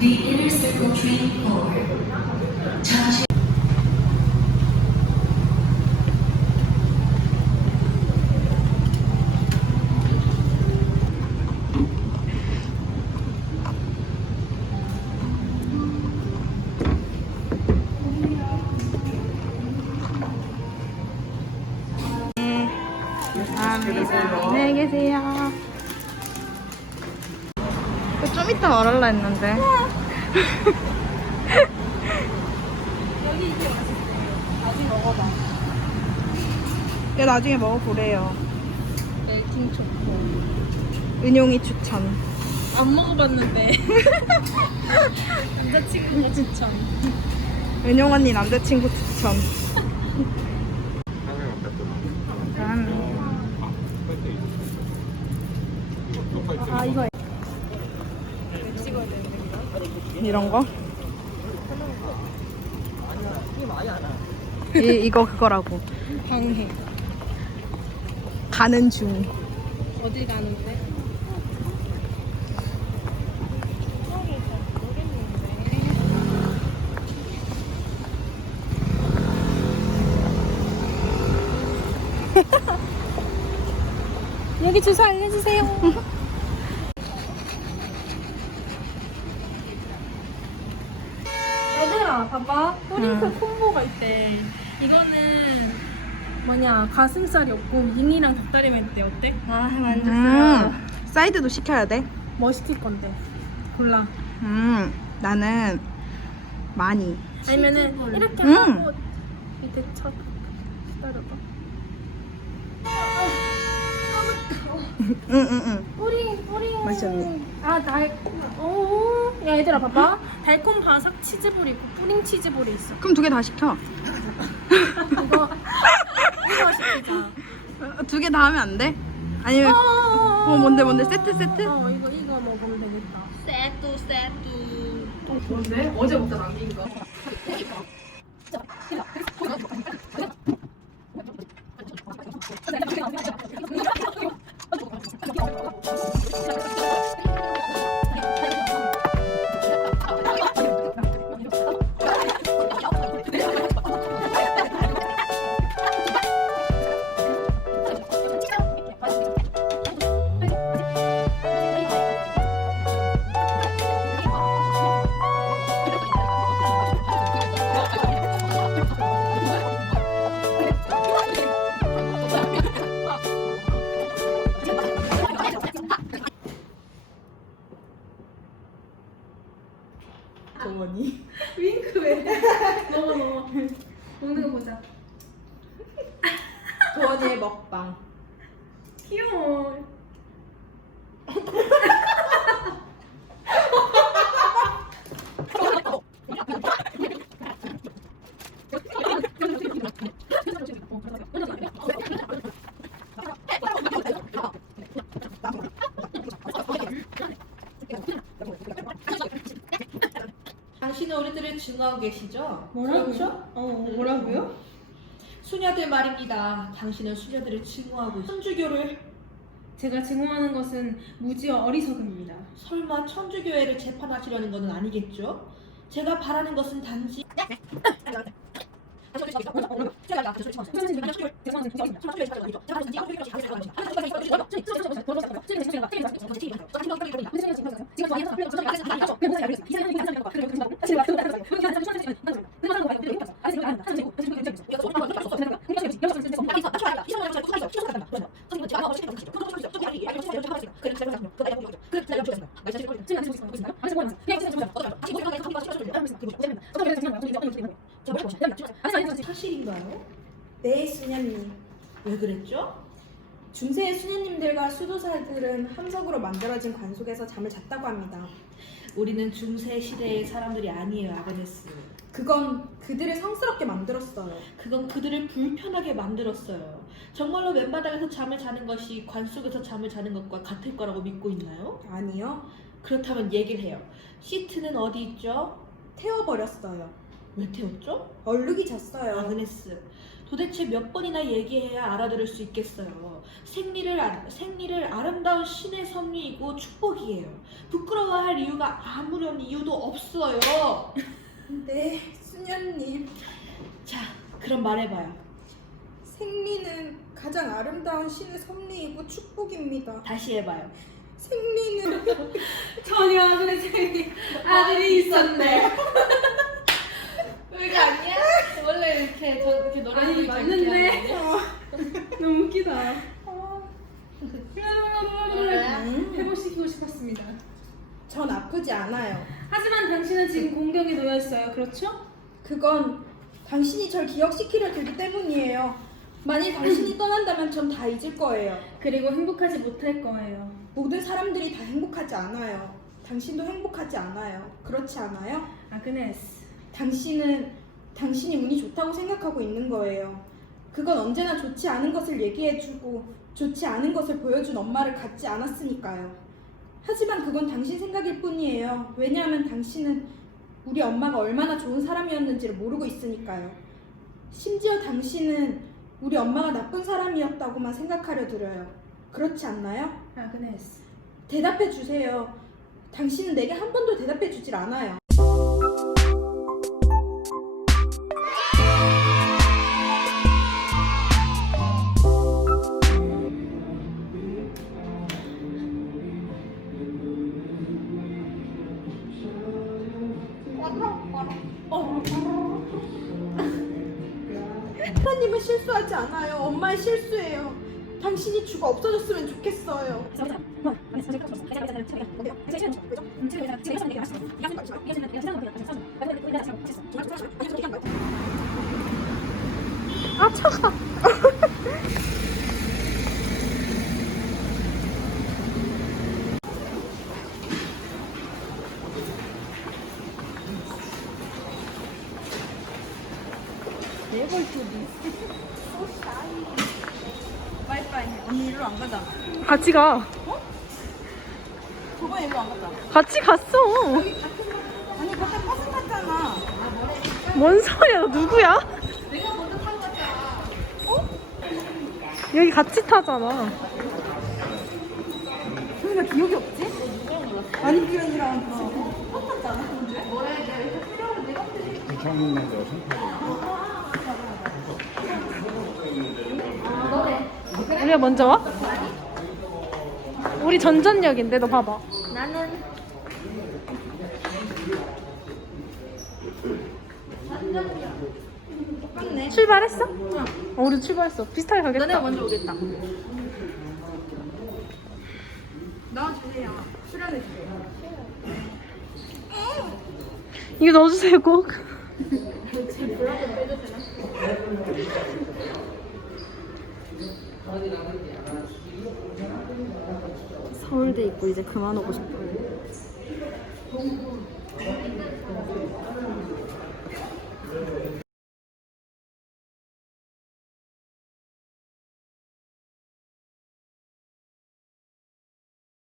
The Inner Circle Train 4 잠시 이따 말할라 했는데. 아직 먹어봐. 얘 나중에 먹어보래요. 멜팅 초코. 은용이 추천. 안 먹어봤는데. 남자친구가 추천. 은용 언니 남자친구 추천. 음. 아 이거 이런 거? 이, 이거 그거라고. 방해. 가는 중. 어디 가는데? 여기 주소 알려주세요. 얘들아, 봐봐. 포링크 응. 콤보가 있대. 이거는 뭐냐 가슴살이 없고 윙이랑 닭다리만 있대. 어때? 아, 음, 사이드도 시켜야 돼? 뭐 시킬 건데? 골라. 음, 나는 많이. 아니면은 이렇게 음. 하고 밑에 쳐. 기다려봐. 응, 응, 응. 뿌리 뿌리. 맛있었네. 아 달. 오. 야 얘들아 봐봐. 달콤 바삭 치즈볼 있고 뿌링 치즈볼이 있어. 그럼 두 개 다 시켜. 이거 이거 시키자. 두 개 다 하면 안 돼? 아니면, 어, 뭔데, 뭔데? 세트, 세트? 어 이거 이거 먹으면 되겠다. 세트 세트. 뭔데? 어제 먹다 남긴 거. 도원이. 윙크 왜? 먹어. 먹는 거 보자. 도원이의 먹방. 당신은 우리들을 증오하고 계시죠? 뭐라고요? 어 뭐라고요? 수녀들 말입니다. 당신은 수녀들을 증오하고 있- 천주교를 제가 증오하는 것은 무지와 어리석음입니다. 설마 천주교회를 재판하시려는 것은 아니겠죠? 제가 바라는 것은 단지 사실인가요? 네, 그랬죠? 중세의 수녀님들과 수도사들은 함석으로 만들어진 관속에서 잠을 잤다고 합니다. 우리는 중세 시대의 사람들이 아니에요, 아그네스. 그건 그들을 성스럽게 만들었어요. 그건 그들을 불편하게 만들었어요. 정말로 맨바닥에서 잠을 자는 것이 관 속에서 잠을 자는 것과 같을 거라고 믿고 있나요? 아니요. 그렇다면 얘기를 해요. 시트는 어디 있죠? 태워버렸어요. 왜 태웠죠? 얼룩이 졌어요. 아그네스. 도대체 몇 번이나 얘기해야 알아들을 수 있겠어요. 생리를 아- 생리를 아름다운 신의 섭리이고 축복이에요. 부끄러워할 이유가 아무런 이유도 없어요. 네, 수녀님. 자, 그럼 말해봐요. 생리는 가장 아름다운 신의 섭리이고 축복입니다. 다시 해봐요. 생리는 전혀 선생님 아들이 있었네. 이거 아니야? 원래 이렇게 저 이렇게 노래 아니 맞는데 너무 웃기다. 회복시키고 싶었습니다. 전 아프지 않아요. 하지만 당신은 지금 공격에 놓여 있어요. 그렇죠? 그건 당신이 절 기억시키려 들기 때문이에요. 만일 당신이 떠난다면 전 다 잊을 거예요. 그리고 행복하지 못할 거예요. 모든 사람들이 다 행복하지 않아요. 당신도 행복하지 않아요. 그렇지 않아요? 아그네스. 당신은 당신이 운이 좋다고 생각하고 있는 거예요. 그건 언제나 좋지 않은 것을 얘기해주고 좋지 않은 것을 보여준 엄마를 갖지 않았으니까요. 하지만 그건 당신 생각일 뿐이에요. 왜냐하면 당신은 우리 엄마가 얼마나 좋은 사람이었는지를 모르고 있으니까요. 심지어 당신은 우리 엄마가 나쁜 사람이었다고만 생각하려 들어요. 그렇지 않나요? 아그네스. 대답해 주세요. 당신은 내게 한 번도 대답해 주질 않아요. 하나님은 실수하지 않아요. 엄마의 실수예요. 당신이 죽어 없어졌으면 좋겠어요. 아 차가. 언니 일로 안 가잖아. 같이 가. 저번에 일로 안 갔잖아. 같이 갔어. 아니 그때 버스 탔잖아. 뭔 소리야? 너 누구야? 어? 여기 같이 타잖아. 왜나 기억이 없지? 아니 그게 아니라 버스 탔잖아. 창문나서 선택. 우리가 먼저 와? 우리 전전역인데 너 봐봐. 똑같네. 출발했어? 어, 우리 출발했어. 비슷하게 가겠다. 너네가 먼저 오겠다. 넣어주세요. 수련해주세요. 이거 넣어주세요 꼭. 서울대 입고 이제 그만 오고 싶어요.